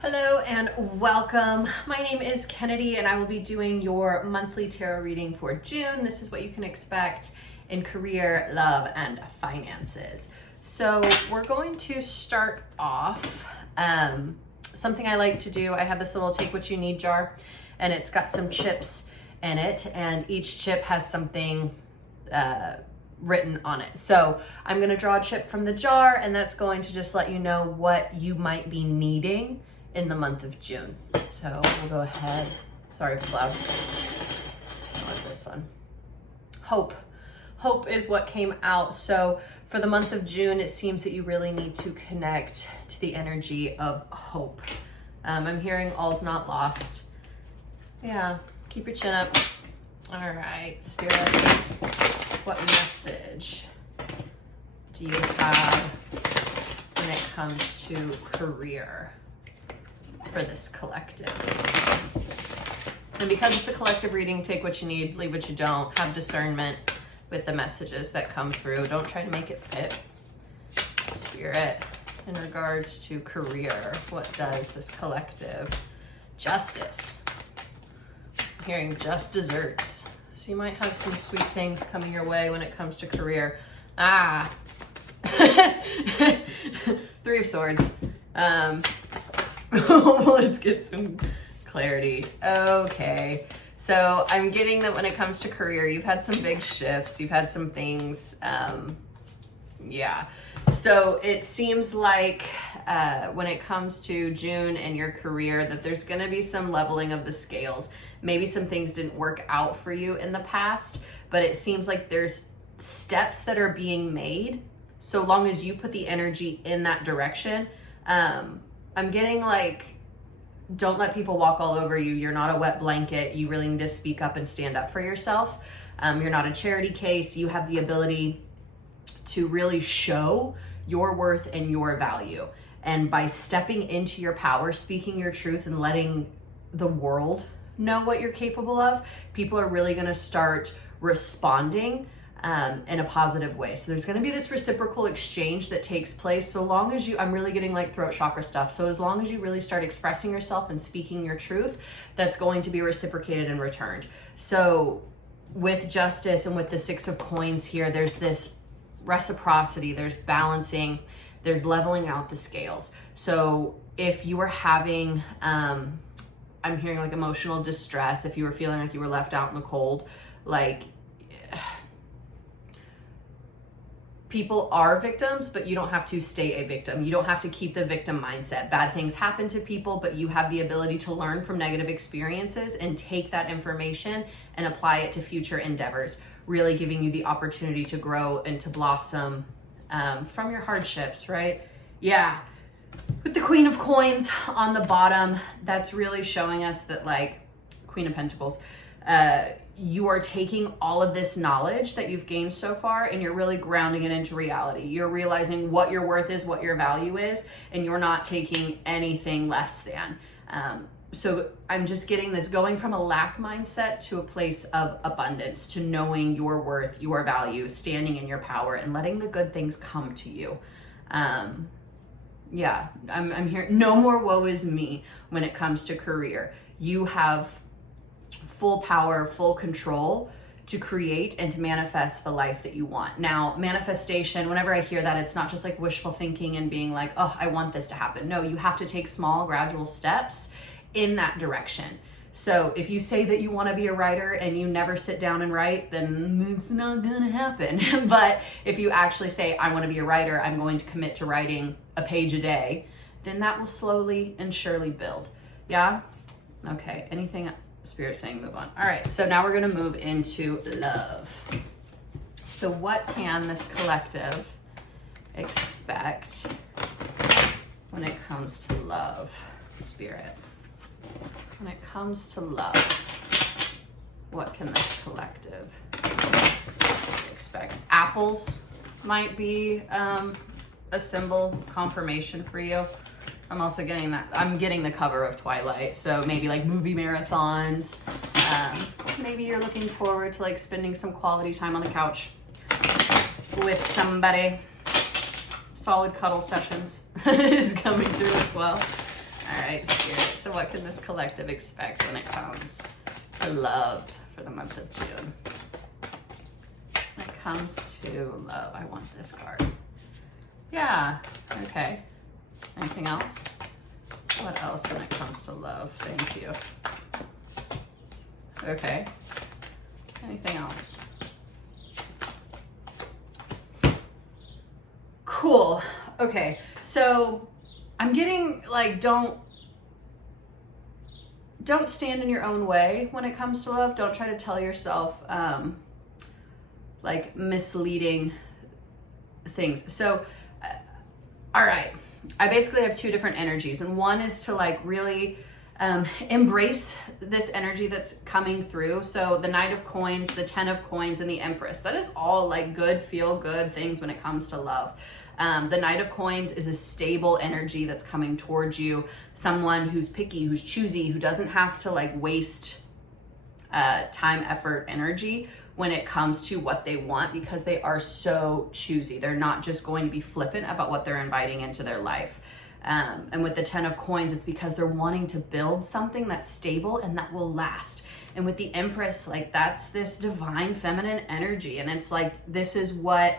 Hello and welcome. My name is Kennedy and I will be doing your monthly tarot reading for June. This is what you can expect in career, love, and finances. So we're going to start off, something I like to do. I have this little take what you need jar and it's got some chips in it and each chip has something written on it. So I'm going to draw a chip from the jar and that's going to just let you know what you might be needing in the month of June. So we'll go ahead. Sorry if it's loud. I like this one. Hope. Hope is what came out. So for the month of June, it seems that you really need to connect to the energy of hope. I'm hearing all's not lost. Yeah, keep your chin up. All right, Spirit, what message do you have when it comes to career for this collective? And because it's a collective reading, take what you need, leave what you don't. Have discernment with the messages that come through. Don't try to make it fit. Spirit, in regards to career, what does this collective? Justice. I'm hearing just desserts. So you might have some sweet things coming your way when it comes to career. Three of Swords. Let's get some clarity. Okay, so I'm getting that when it comes to career, you've had some big shifts, you've had some things, yeah. So it seems like when it comes to June and your career that there's gonna be some leveling of the scales. Maybe some things didn't work out for you in the past, but it seems like there's steps that are being made so long as you put the energy in that direction. I'm getting like, don't let people walk all over you. You're not a wet blanket. You really need to speak up and stand up for yourself. You're not a charity case. You have the ability to really show your worth and your value. And by stepping into your power, speaking your truth and letting the world know what you're capable of, people are really gonna start responding in a positive way. So there's going to be this reciprocal exchange that takes place so long as I'm really getting like throat chakra stuff. So as long as you really start expressing yourself and speaking your truth, that's going to be reciprocated and returned. So with justice and with the Six of Coins here, there's this reciprocity, there's balancing, there's leveling out the scales. So if you were having, I'm hearing like emotional distress, if you were feeling like you were left out in the cold, like, people are victims, but you don't have to stay a victim. You don't have to keep the victim mindset. Bad things happen to people, but you have the ability to learn from negative experiences and take that information and apply it to future endeavors, really giving you the opportunity to grow and to blossom from your hardships, right? Yeah. With the Queen of Coins on the bottom, that's really showing us that, like, Queen of Pentacles, you are taking all of this knowledge that you've gained so far and you're really grounding it into reality. You're realizing what your worth is, what your value is, and you're not taking anything less than. So I'm just getting this going from a lack mindset to a place of abundance, to knowing your worth, your value, standing in your power and letting the good things come to you. Yeah, I'm hearing no more woe is me when it comes to career. You have full power, full control to create and to manifest the life that you want. Now, manifestation, whenever I hear that, it's not just like wishful thinking and being like, oh, I want this to happen. No, you have to take small, gradual steps in that direction. So if you say that you want to be a writer and you never sit down and write, then it's not gonna happen. But if you actually say, I want to be a writer, I'm going to commit to writing a page a day, then that will slowly and surely build. Yeah? Okay, anything Spirit saying move on. All right, so now we're gonna move into love. So what can this collective expect when it comes to love, Spirit? When it comes to love, what can this collective expect? Apples might be a symbol confirmation for you. I'm also getting that, I'm getting the cover of Twilight, so maybe like movie marathons. Maybe you're looking forward to like spending some quality time on the couch with somebody. Solid cuddle sessions is coming through as well. All right, Spirit. So what can this collective expect when it comes to love for the month of June? When it comes to love, I want this card. Yeah, okay. Anything else? What else when it comes to love? Thank you. Okay. Anything else? Cool. Okay, so I'm getting like, don't stand in your own way when it comes to love. Don't try to tell yourself like misleading things. So, all right, I basically have two different energies, and one is to like really embrace this energy that's coming through. So the Knight of Coins, the 10 of Coins, and the Empress, that is all like good, feel good things when it comes to love. The Knight of Coins is a stable energy that's coming towards you. Someone who's picky, who's choosy, who doesn't have to like waste time, effort, energy when it comes to what they want, because they are so choosy. They're not just going to be flippant about what they're inviting into their life. And with the 10 of Coins, it's because they're wanting to build something that's stable and that will last. And with the Empress, like that's this divine feminine energy. And it's like, this is what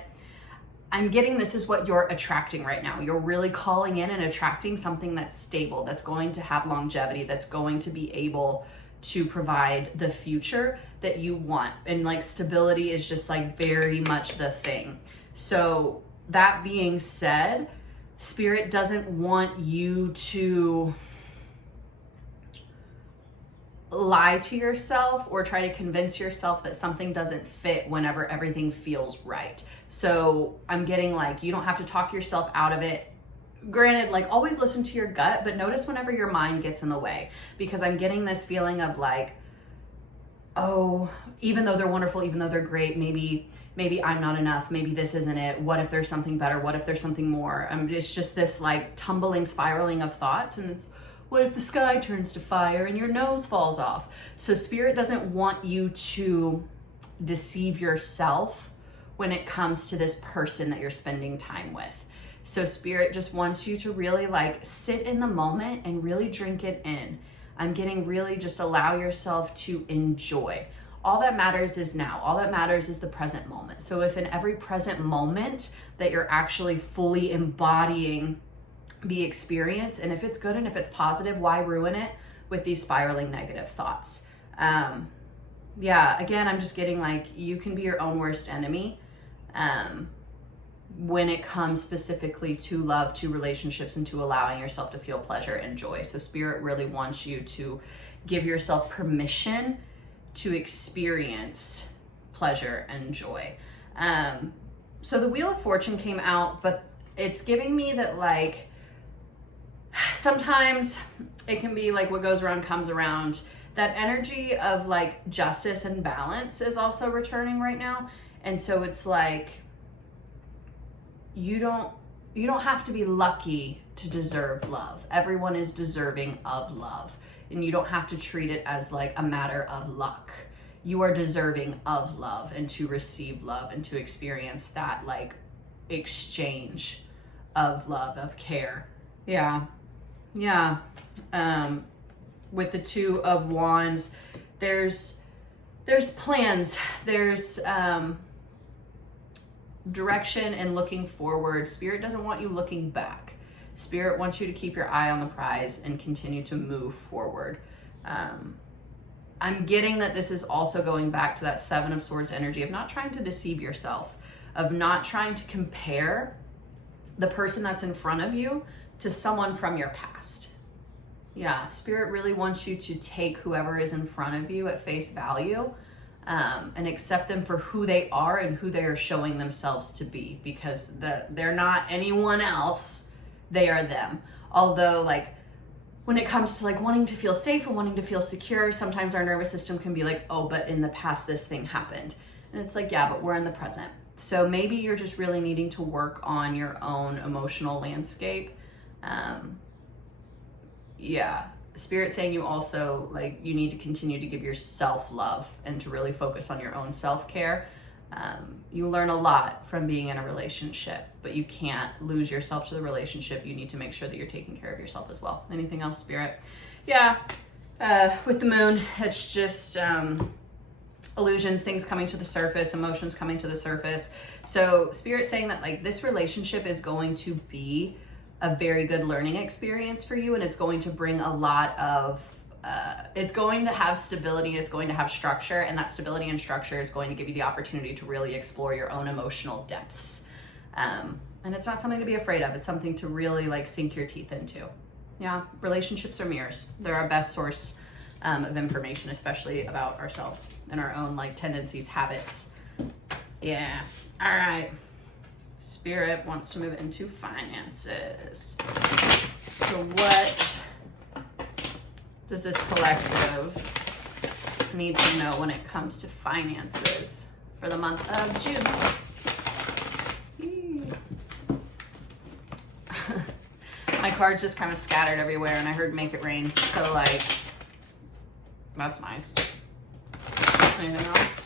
I'm getting, this is what you're attracting right now. You're really calling in and attracting something that's stable, that's going to have longevity, that's going to be able to provide the future that you want. And like stability is just like very much the thing. So that being said, Spirit doesn't want you to lie to yourself or try to convince yourself that something doesn't fit whenever everything feels right. So I'm getting like, you don't have to talk yourself out of it. Granted, like always listen to your gut, but notice whenever your mind gets in the way, because I'm getting this feeling of like, oh, even though they're wonderful, even though they're great, maybe I'm not enough. Maybe this isn't it. What if there's something better? What if there's something more? It's just this like tumbling, spiraling of thoughts. And it's, what if the sky turns to fire and your nose falls off? So Spirit doesn't want you to deceive yourself when it comes to this person that you're spending time with. So Spirit just wants you to really like sit in the moment and really drink it in. I'm getting really just allow yourself to enjoy. All that matters is now. All that matters is the present moment. So if in every present moment that you're actually fully embodying the experience, and if it's good and if it's positive, why ruin it with these spiraling negative thoughts? Yeah, again, I'm just getting like, you can be your own worst enemy when it comes specifically to love, to relationships, and to allowing yourself to feel pleasure and joy. So Spirit really wants you to give yourself permission to experience pleasure and joy. So the Wheel of Fortune came out, but it's giving me that like, sometimes it can be like what goes around comes around. That energy of like justice and balance is also returning right now. And so it's like, you don't have to be lucky to deserve love. Everyone is deserving of love. And you don't have to treat it as like a matter of luck. You are deserving of love and to receive love and to experience that like exchange of love, of care. Yeah. With the Two of Wands, there's plans, there's direction and looking forward. Spirit doesn't want you looking back. Spirit wants you to keep your eye on the prize and continue to move forward. I'm getting that this is also going back to that Seven of Swords energy of not trying to deceive yourself, of not trying to compare the person that's in front of you to someone from your past. Yeah, Spirit really wants you to take whoever is in front of you at face value and accept them for who they are and who they are showing themselves to be, because they're not anyone else, they are them. Although like when it comes to like wanting to feel safe and wanting to feel secure, sometimes our nervous system can be like, oh, but in the past this thing happened. And it's like, yeah, but we're in the present. So maybe you're just really needing to work on your own emotional landscape. Yeah, Spirit saying you also like, you need to continue to give yourself love and to really focus on your own self-care. You learn a lot from being in a relationship, but you can't lose yourself to the relationship. You need to make sure that you're taking care of yourself as well. Anything else, Spirit? Yeah, with the moon, it's just illusions, things coming to the surface, emotions coming to the surface. So Spirit saying that like this relationship is going to be a very good learning experience for you, and it's going to bring a lot of it's going to have stability, it's going to have structure, and that stability and structure is going to give you the opportunity to really explore your own emotional depths. And it's not something to be afraid of. It's something to really like sink your teeth into. Yeah, relationships are mirrors. They're our best source of information, especially about ourselves and our own like tendencies, habits. Yeah, all right. Spirit wants to move into finances. So what does this collective need to know when it comes to finances for the month of June? My cards just kind of scattered everywhere, and I heard make it rain. So like, that's nice. Anything else?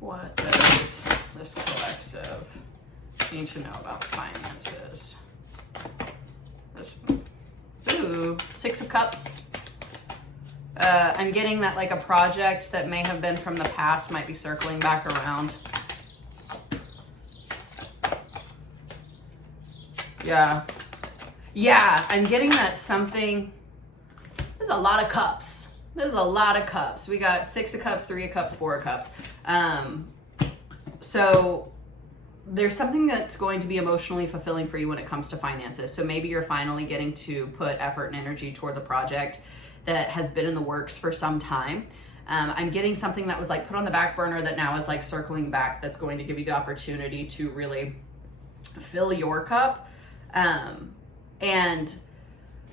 What does this collective need to know about finances? Ooh, 6 of Cups. I'm getting that like a project that may have been from the past might be circling back around. Yeah, I'm getting that something. There's a lot of cups. There's a lot of cups. We got 6 of Cups, 3 of Cups, 4 of Cups. So there's something that's going to be emotionally fulfilling for you when it comes to finances. So maybe you're finally getting to put effort and energy towards a project that has been in the works for some time. I'm getting something that was like put on the back burner that now is like circling back, that's going to give you the opportunity to really fill your cup. And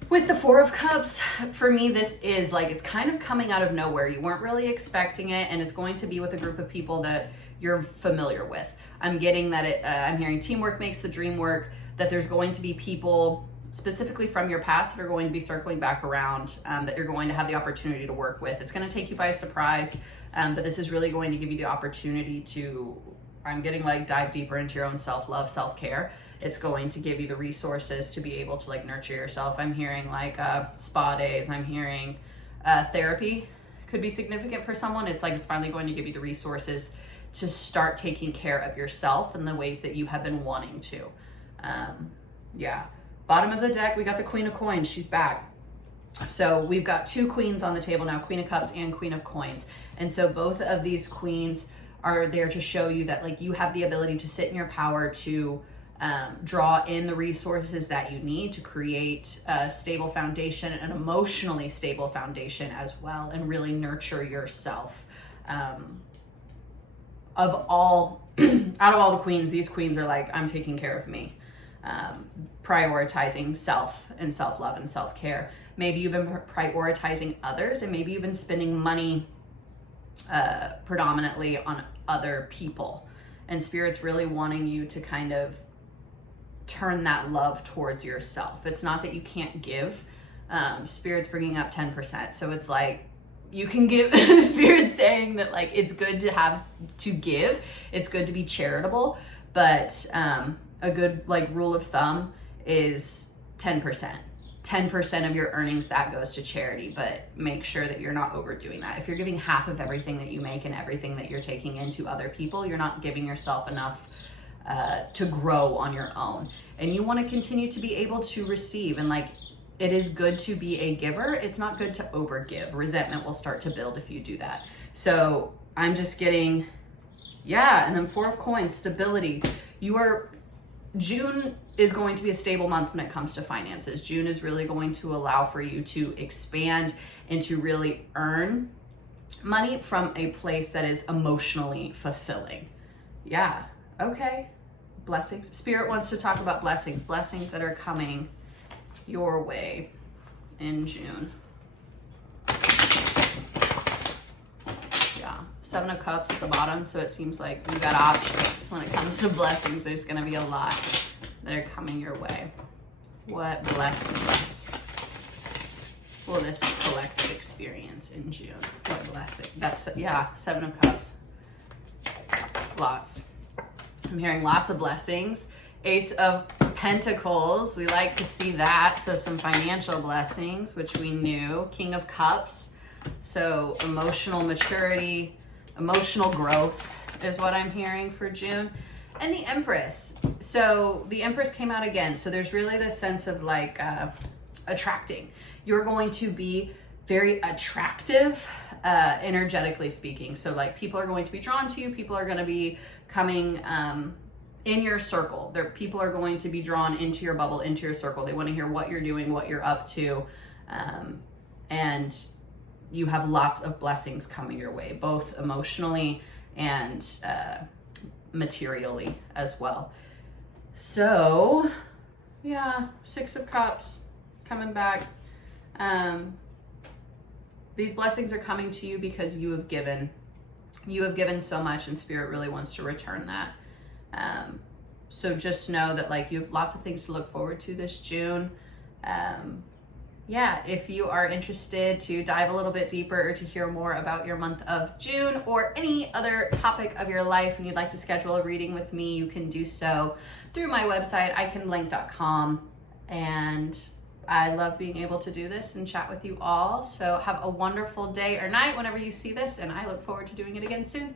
with the 4 of Cups, for me, this is like, it's kind of coming out of nowhere. You weren't really expecting it, and it's going to be with a group of people that you're familiar with. I'm getting that I'm hearing teamwork makes the dream work, that there's going to be people specifically from your past that are going to be circling back around, that you're going to have the opportunity to work with. It's going to take you by surprise, but this is really going to give you the opportunity to, I'm getting like dive deeper into your own self-love, self-care. It's going to give you the resources to be able to like nurture yourself. I'm hearing like spa days. I'm hearing therapy could be significant for someone. It's like it's finally going to give you the resources to start taking care of yourself in the ways that you have been wanting to. Yeah. Bottom of the deck, we got the Queen of Coins. She's back. So we've got 2 queens on the table now, Queen of Cups and Queen of Coins. And so both of these queens are there to show you that like you have the ability to sit in your power to draw in the resources that you need to create a stable foundation, an emotionally stable foundation as well, and really nurture yourself. Out of all the queens, these queens are like, I'm taking care of me, prioritizing self and self-love and self-care. Maybe you've been prioritizing others, and maybe you've been spending money predominantly on other people, and Spirit's really wanting you to kind of turn that love towards yourself. It's not that you can't give. Spirit's bringing up 10%. So it's like, you can give. Spirit's saying that like, it's good to give. It's good to be charitable, but a good like rule of thumb is 10%. 10% of your earnings, that goes to charity, but make sure that you're not overdoing that. If you're giving half of everything that you make and everything that you're taking into other people, you're not giving yourself enough to grow on your own. And you want to continue to be able to receive, and like, it is good to be a giver. It's not good to overgive. Resentment will start to build if you do that. So I'm just getting, yeah. And then 4 of Coins, stability. June is going to be a stable month when it comes to finances. June is really going to allow for you to expand and to really earn money from a place that is emotionally fulfilling. Yeah, okay. Blessings. Spirit wants to talk about blessings that are coming your way in June. Yeah, 7 of Cups at the bottom, so it seems like you got options when it comes to blessings. There's going to be a lot that are coming your way. What blessings will this collective experience in June? What blessing? That's, yeah, 7 of Cups. lots. I'm hearing lots of blessings. Ace of Pentacles, we like to see that. So some financial blessings, which we knew. King of Cups, so emotional maturity, emotional growth is what I'm hearing for June. And the Empress. So the Empress came out again. So there's really this sense of like attracting. You're going to be very attractive, energetically speaking. So like people are going to be drawn to you. People are going to be coming in your circle. People are going to be drawn into your bubble, into your circle. They want to hear what you're doing, what you're up to. And you have lots of blessings coming your way, both emotionally and materially as well. So yeah, Six of Cups coming back. These blessings are coming to you because you have given so much, and Spirit really wants to return that. So just know that like you have lots of things to look forward to this June. Yeah, if you are interested to dive a little bit deeper or to hear more about your month of June or any other topic of your life and you'd like to schedule a reading with me, you can do so through my website, ikencash.com. And I love being able to do this and chat with you all. So have a wonderful day or night whenever you see this, and I look forward to doing it again soon.